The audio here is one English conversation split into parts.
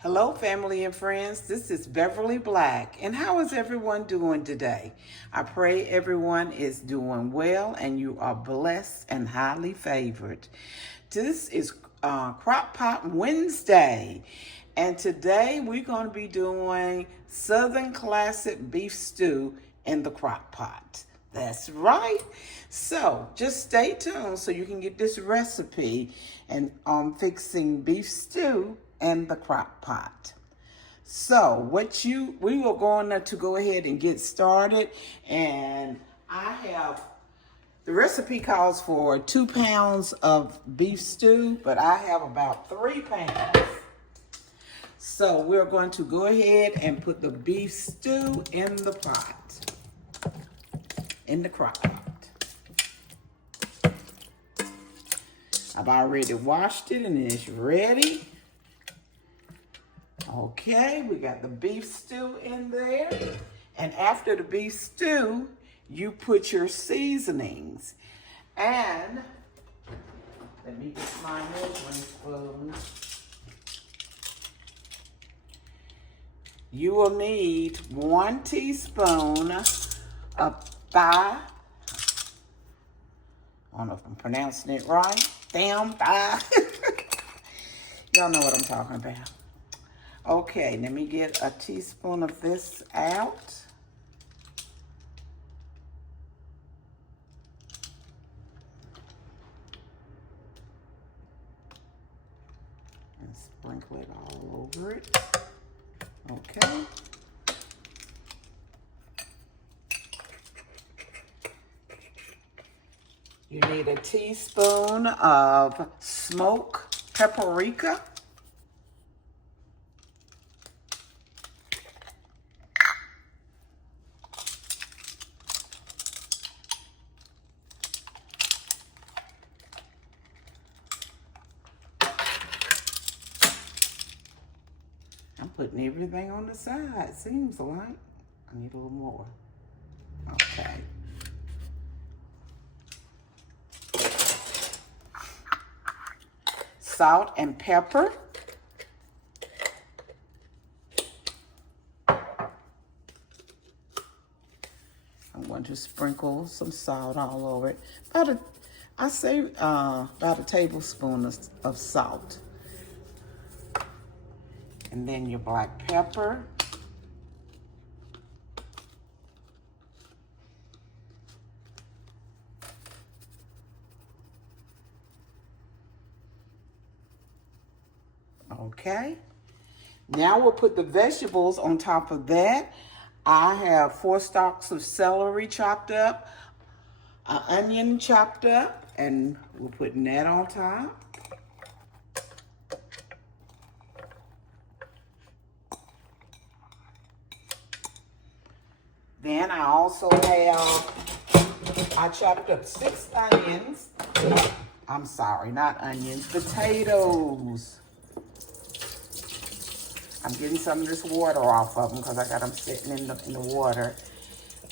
Hello, family and friends. This is Beverly Black. And how is everyone doing today? I pray everyone is doing well and you are blessed and highly favored. This is Crock Pot Wednesday. And today we're going to be doing Southern Classic Beef Stew in the crock pot. That's right. So just stay tuned so you can get this recipe and fixing beef stew in the crock pot. So we are going to go ahead and get started, and I have the recipe calls for 2 pounds of beef stew, but I have about 3 pounds. So we're going to go ahead and put the beef stew in the pot, in the crock pot. I've already washed it and it's ready. Okay, we got the beef stew in there. And after the beef stew, you put your seasonings. And let me get my measuring spoon. You will need 1 teaspoon of thigh. I don't know if I'm pronouncing it right. Damn thigh. Y'all know what I'm talking about. Okay, let me get a teaspoon of this out. And sprinkle it all over it. Okay. You need a teaspoon of smoked paprika. I'm putting everything on the side, seems like. I need a little more. Okay. Salt and pepper. I'm going to sprinkle some salt all over it. About a tablespoon of salt. And then your black pepper. Okay. Now we'll put the vegetables on top of that. I have 4 stalks of celery chopped up, an onion chopped up, and we're putting that on top. Then I also I chopped up 6 onions. I'm sorry, not onions, potatoes. I'm getting some of this water off of them because I got them sitting in the water.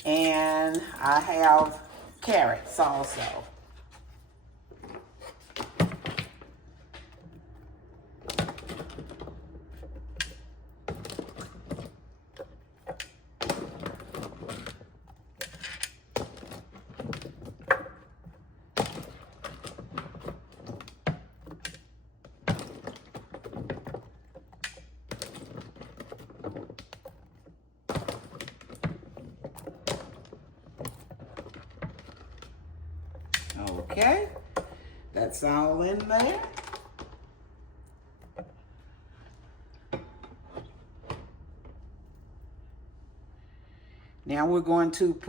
And I have carrots also. Okay, that's all in there. Now we're going to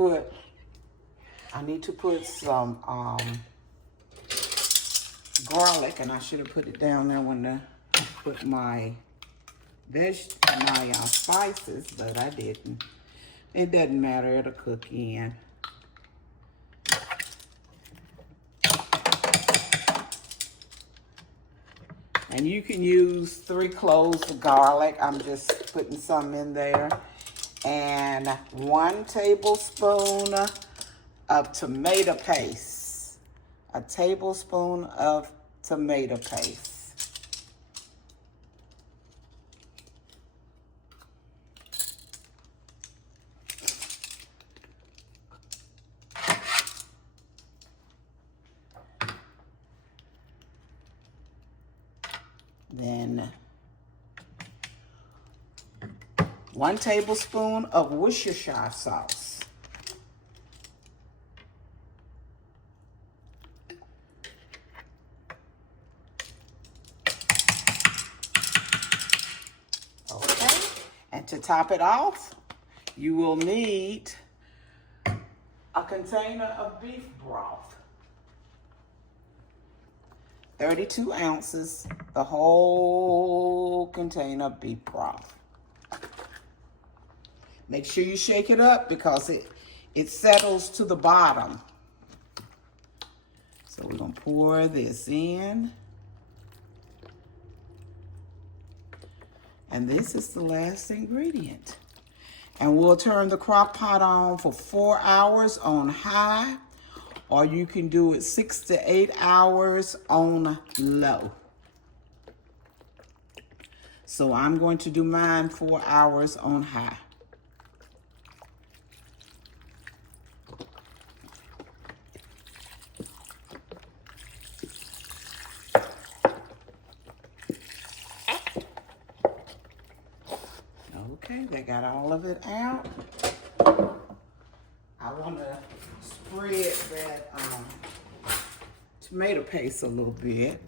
I need to put some garlic, and I should have put it down there when I put my spices, but I didn't. It doesn't matter, it'll cook in. And you can use 3 cloves of garlic. I'm just putting some in there. And 1 tablespoon of tomato paste. A tablespoon of tomato paste. Then 1 tablespoon of Worcestershire sauce. Okay, and to top it off, you will need a container of beef broth. 32 ounces, the whole container of beef broth. Make sure you shake it up because it settles to the bottom. So we're gonna pour this in. And this is the last ingredient. And we'll turn the crock pot on for 4 hours on high, or you can do it 6 to 8 hours on low. So I'm going to do mine 4 hours on high. Okay, they got all of it out. I want to spread that tomato paste a little bit.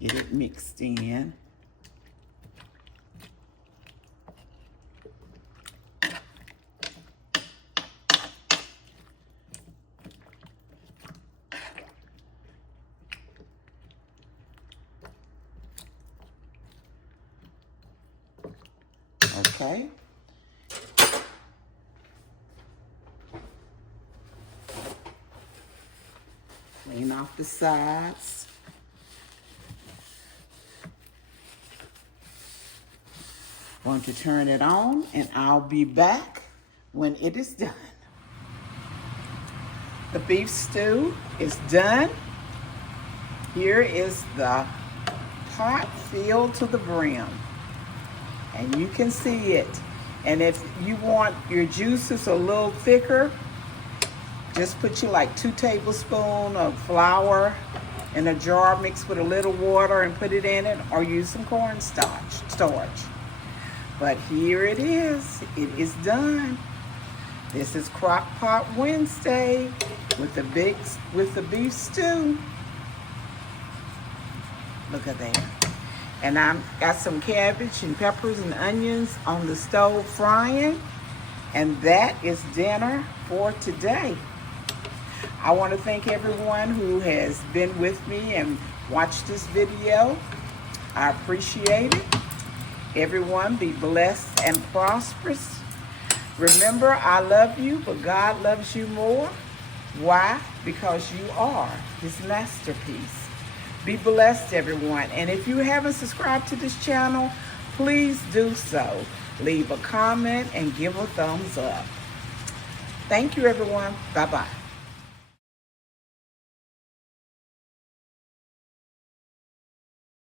Get it mixed in. Okay. Clean off the sides. Going to turn it on, and I'll be back when it is done. The beef stew is done. Here is the pot filled to the brim. And you can see it. And if you want your juices a little thicker, just put you like 2 tablespoons of flour in a jar mixed with a little water and put it in it, or use some cornstarch. But here it is. It is done. This is Crock Pot Wednesday with the beef stew. Look at that. And I've got some cabbage and peppers and onions on the stove frying. And that is dinner for today. I want to thank everyone who has been with me and watched this video. I appreciate it. Everyone be blessed and prosperous. Remember, I love you, but God loves you more. Why? Because you are His masterpiece. Be blessed, everyone. And if you haven't subscribed to this channel, please do so. Leave a comment and give a thumbs up. Thank you, everyone. Bye-bye.